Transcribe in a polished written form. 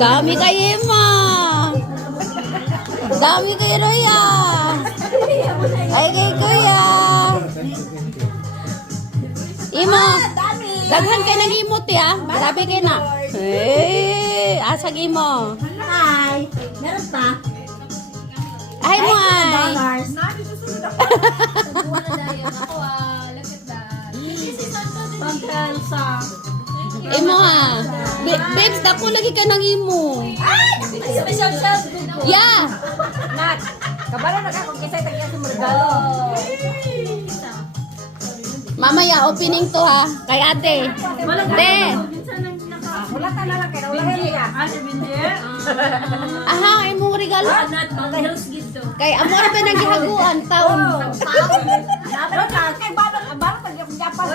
Dami kayo ma. Dami kayo Roya. Ay kay Kuya. Imo. Daghan kay nang imot ya. Grabe kay na. Eh, asag imo. Hi! Meron pa? Ay mo ay. $10. Pagkalsa. Imo ha. Babes, dako lagi ka nang imo. Special shout. Yeah. Nat, kabala na ka kung kisay tagyan sa regalo. Mamaya opening to ha. Kay ate. Te. Wala ta na lang kaya wala kaya. Aha, imong regalo. Nat, pagkalsa gito. Kay amo ra ba nang gihaguan taon. Nat, kay balo tagyan sa Japan.